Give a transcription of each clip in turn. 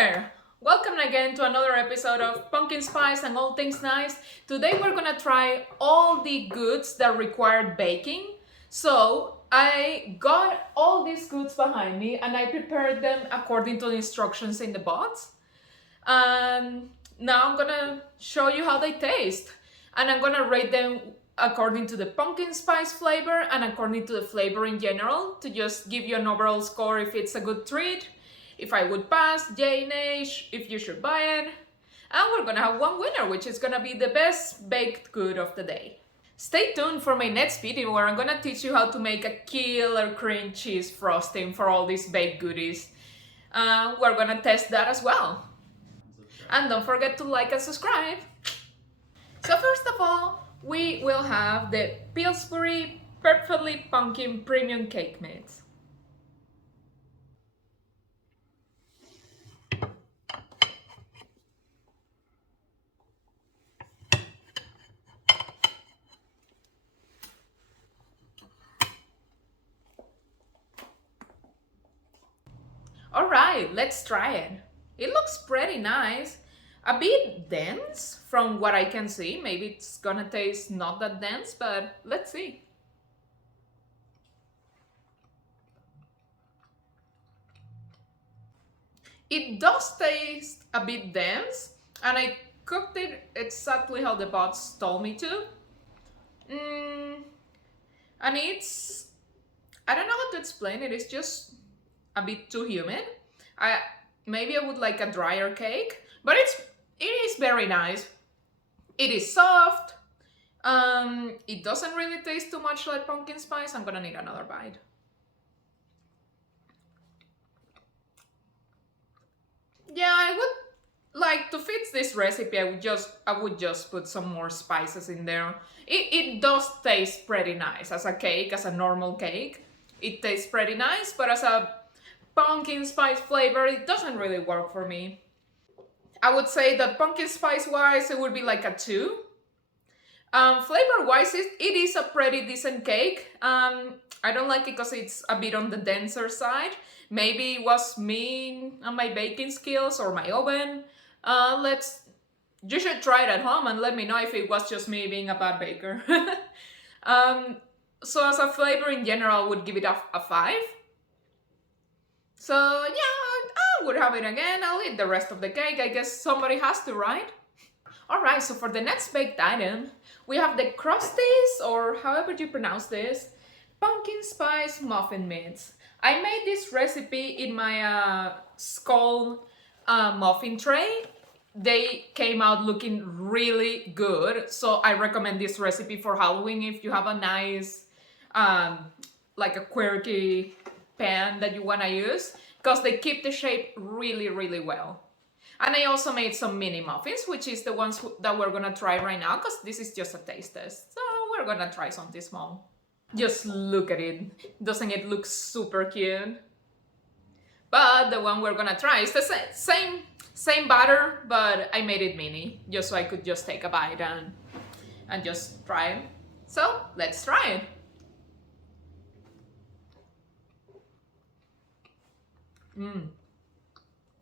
there! Welcome again to another episode of Pumpkin Spice and All Things Nice. Today we're gonna try all the goods that require baking. So I got all these goods behind me and I prepared them according to the instructions in the box. And now I'm gonna show you how they taste. And I'm gonna rate them according to the pumpkin spice flavor and according to the flavor in general to just give you an overall score if it's a good treat, if I would pass, yay, nay, if you should buy it. And we're gonna have one winner, which is gonna be the best baked good of the day. Stay tuned for my next video where I'm gonna teach you how to make a killer cream cheese frosting for all these baked goodies. We're gonna test that as well. And don't forget to like and subscribe. So first of all, we will have the Pillsbury Perfectly Pumpkin Premium Cake Mix. Alright, let's try it. It looks pretty nice. A bit dense from what I can see. Maybe it's gonna taste not that dense, but let's see. It does taste a bit dense, and I cooked it exactly how the bots told me to. And I don't know how to explain it, it's just a bit too humid. Maybe I would like a drier cake, but it is very nice. It is soft. It doesn't really taste too much like pumpkin spice. I'm gonna need another bite. Yeah, I would like to fix this recipe. I would just put some more spices in there. It does taste pretty nice as a cake, as a normal cake. It tastes pretty nice, but as a pumpkin spice flavor, it doesn't really work for me. I would say that pumpkin spice wise, it would be like a 2. Flavor wise, it is a pretty decent cake. I don't like it because it's a bit on the denser side. Maybe it was me and my baking skills or my oven. You should try it at home and let me know if it was just me being a bad baker. So as a flavor in general, I would give it a 5. So yeah, I would have it again. I'll eat the rest of the cake. I guess somebody has to, right? Alright, so for the next baked item, we have the Krusties, or however you pronounce this, pumpkin spice muffin mitts. I made this recipe in my skull muffin tray. They came out looking really good, so I recommend this recipe for Halloween if you have a nice, like a quirky pan that you want to use, because they keep the shape really well. And I also made some mini muffins, which is the ones that we're gonna try right now, because this is just a taste test. So we're gonna try something small. Just look at it. Doesn't it look super cute? But the one we're gonna try is the same batter, but I made it mini, just so I could just take a bite and just try it. So let's try it.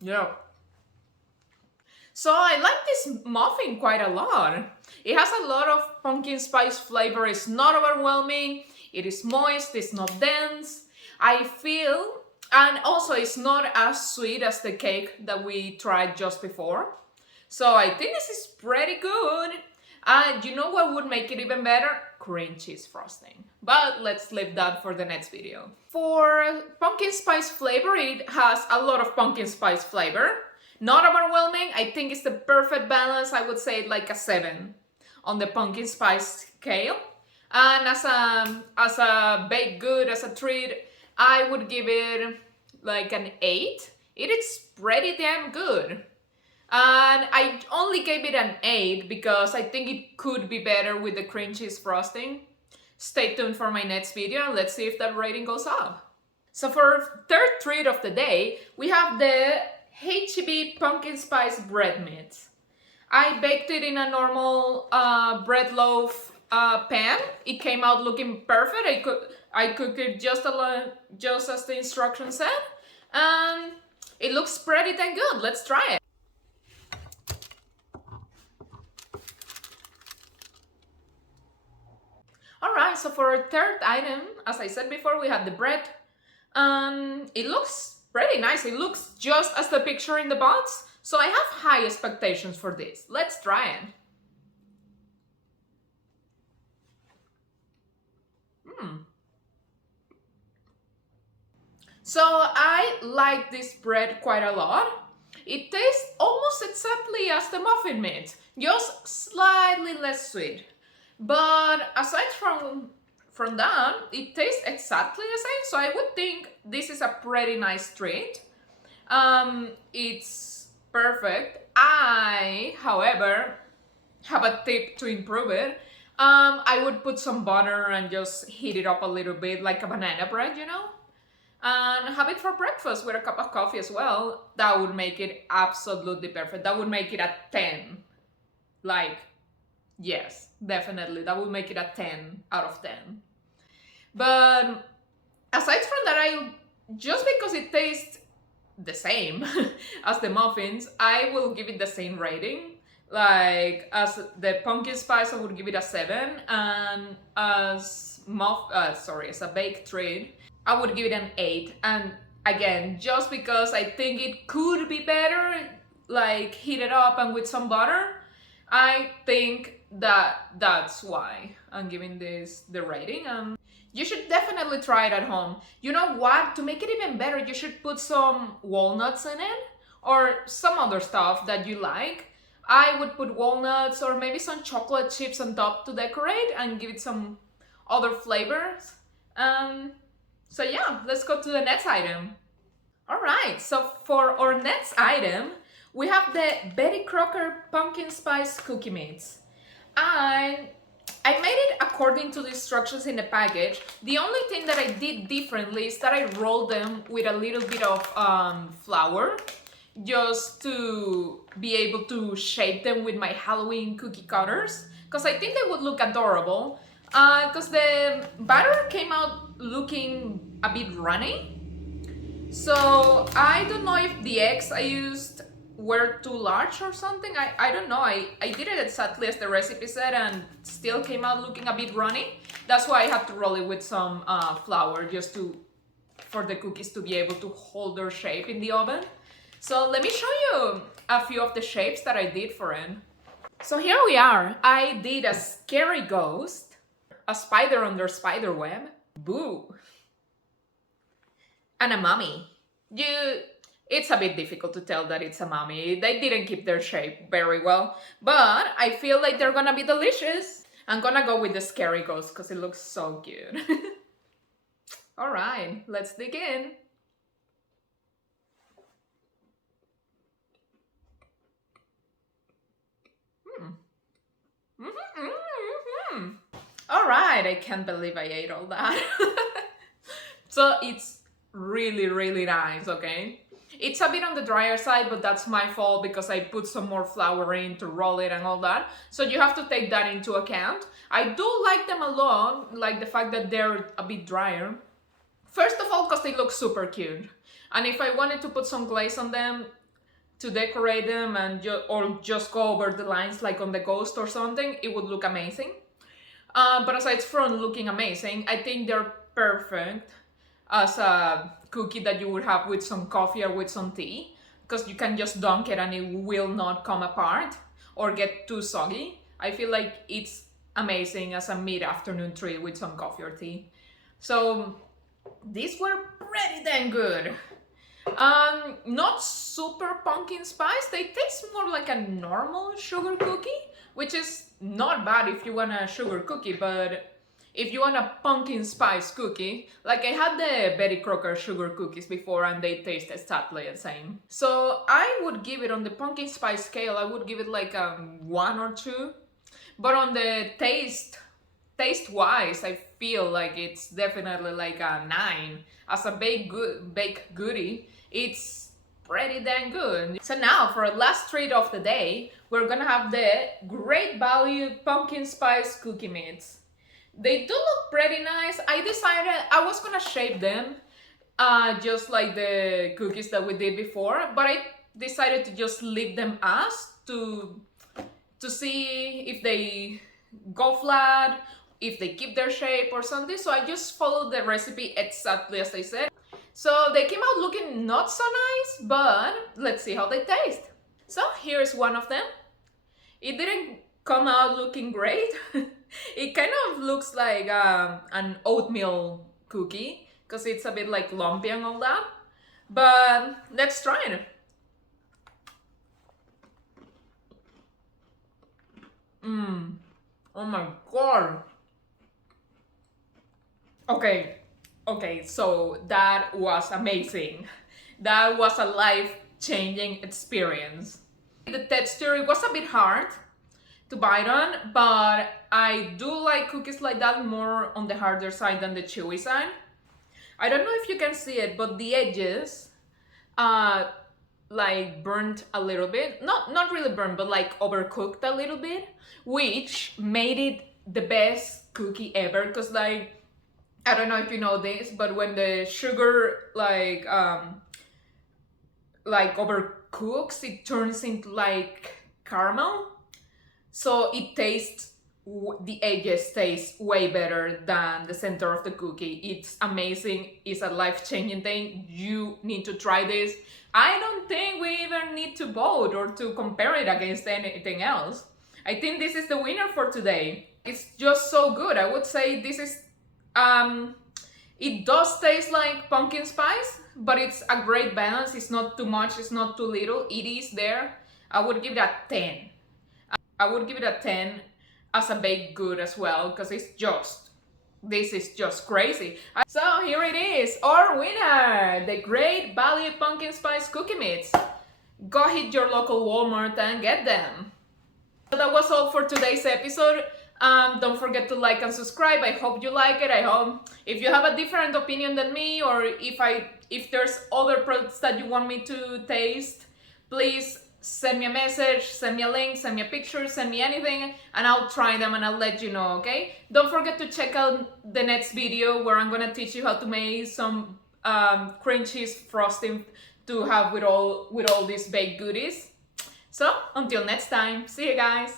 Yeah. So I like this muffin quite a lot. It has a lot of pumpkin spice flavor. It's not overwhelming. It is moist. It's not dense. I feel, and also it's not as sweet as the cake that we tried just before. So I think this is pretty good. You know what would make it even better? Cream cheese frosting. But let's leave that for the next video. For pumpkin spice flavor, it has a lot of pumpkin spice flavor. Not overwhelming. I think it's the perfect balance. I would say like a 7 on the pumpkin spice scale. And as a baked good, as a treat, I would give it like an 8. It is pretty damn good. And I only gave it an 8 because I think it could be better with the cream cheese frosting. Stay tuned for my next video and let's see if that rating goes up. So for third treat of the day, we have the H-E-B pumpkin spice bread mitts. I baked it in a normal bread loaf pan. It came out looking perfect. I cooked it just as the instructions said. And It looks pretty dang good. Let's try it. Alright, so for our third item, as I said before, we had the bread. It looks pretty nice. It looks just as the picture in the box. So I have high expectations for this. Let's try it. So I like this bread quite a lot. It tastes almost exactly as the muffin meat, just slightly less sweet. But aside from that, it tastes exactly the same. So I would think this is a pretty nice treat. It's perfect. I, however, have a tip to improve it. I would put some butter and just heat it up a little bit like a banana bread, you know? And have it for breakfast with a cup of coffee as well. That would make it absolutely perfect. That would make it a 10. Like, yes, definitely. That would make it a 10 out of 10. But aside from that, just because it tastes the same as the muffins, I will give it the same rating. Like, as the pumpkin spice, I would give it a 7. And as as a baked treat, I would give it an 8. And again, just because I think it could be better, like heated up and with some butter, I think that's why I'm giving this the rating. You should definitely try it at home. You know what? To make it even better, you should put some walnuts in it or some other stuff that you like. I would put walnuts or maybe some chocolate chips on top to decorate and give it some other flavors. So yeah, let's go to the next item. Alright, so for our next item, we have the Betty Crocker Pumpkin Spice Cookie Mix. I made it according to the instructions in the package. The only thing that I did differently is that I rolled them with a little bit of flour just to be able to shape them with my Halloween cookie cutters because I think they would look adorable. Because the batter came out looking a bit runny. So I don't know if the eggs I used were too large or something. I don't know. I did it exactly as the recipe said and still came out looking a bit runny. That's why I had to roll it with some flour just for the cookies to be able to hold their shape in the oven. So let me show you a few of the shapes that I did for it. So here we are. I did a scary ghost, a spider under spider web, boo, and a mummy. It's a bit difficult to tell that it's a mummy. They didn't keep their shape very well, but I feel like they're gonna be delicious. I'm gonna go with the scary ghost because it looks so cute. All right, let's dig in. All right, I can't believe I ate all that. So it's really, really nice, okay? It's a bit on the drier side, but that's my fault because I put some more flour in to roll it and all that. So you have to take that into account. I do like them a lot, like the fact that they're a bit drier. First of all, because they look super cute. And if I wanted to put some glaze on them to decorate them and or just go over the lines like on the ghost or something, it would look amazing. But aside from looking amazing, I think they're perfect as a cookie that you would have with some coffee or with some tea, because you can just dunk it and it will not come apart or get too soggy. I feel like it's amazing as a mid-afternoon treat with some coffee or tea. So these were pretty dang good. Not super pumpkin spice. They taste more like a normal sugar cookie, which is not bad if you want a sugar cookie, but if you want a pumpkin spice cookie, like I had the Betty Crocker sugar cookies before and they taste exactly the same. So I would give it on the pumpkin spice scale, I would give it like a 1 or 2. But on the taste-wise, I feel like it's definitely like a 9. As a baked goodie, it's pretty dang good. So now for our last treat of the day, we're gonna have the Great Value Pumpkin Spice Cookie Mix. They do look pretty nice. I decided I was gonna shape them just like the cookies that we did before, but I decided to just leave them as to see if they go flat, if they keep their shape or something. So I just followed the recipe exactly as I said. So they came out looking not so nice, but let's see how they taste. So here's one of them. It didn't come out looking great. It kind of looks like an oatmeal cookie because it's a bit like lumpy and all that. But let's try it. Oh my god. Okay, so that was amazing. That was a life-changing experience. The texture, it was a bit hard to bite on, but I do like cookies like that more on the harder side than the chewy side. I don't know if you can see it, but the edges like burnt a little bit. Not really burnt, but like overcooked a little bit, which made it the best cookie ever. Because like, I don't know if you know this, but when the sugar like overcooks, it turns into like caramel. So it tastes, the edges taste way better than the center of the cookie. It's amazing. It's a life-changing thing. You need to try this. I don't think we even need to vote or to compare it against anything else. I think this is the winner for today. It's just so good. I would say this is, it does taste like pumpkin spice, but it's a great balance. It's not too much, it's not too little. It is there. I would give it a 10. I would give it a 10 as a baked good as well, because this is just crazy. So here it is, our winner, the Great Value Pumpkin Spice Cookie Mix. Go hit your local Walmart and get them. So that was all for today's episode. Don't forget to like and subscribe. I hope you like it. I hope if you have a different opinion than me, or if there's other products that you want me to taste, please send me a message, send me a link, send me a picture, send me anything, and I'll try them and I'll let you know, okay? Don't forget to check out the next video where I'm gonna teach you how to make some cream cheese frosting to have with all these baked goodies. So until next time, see you guys.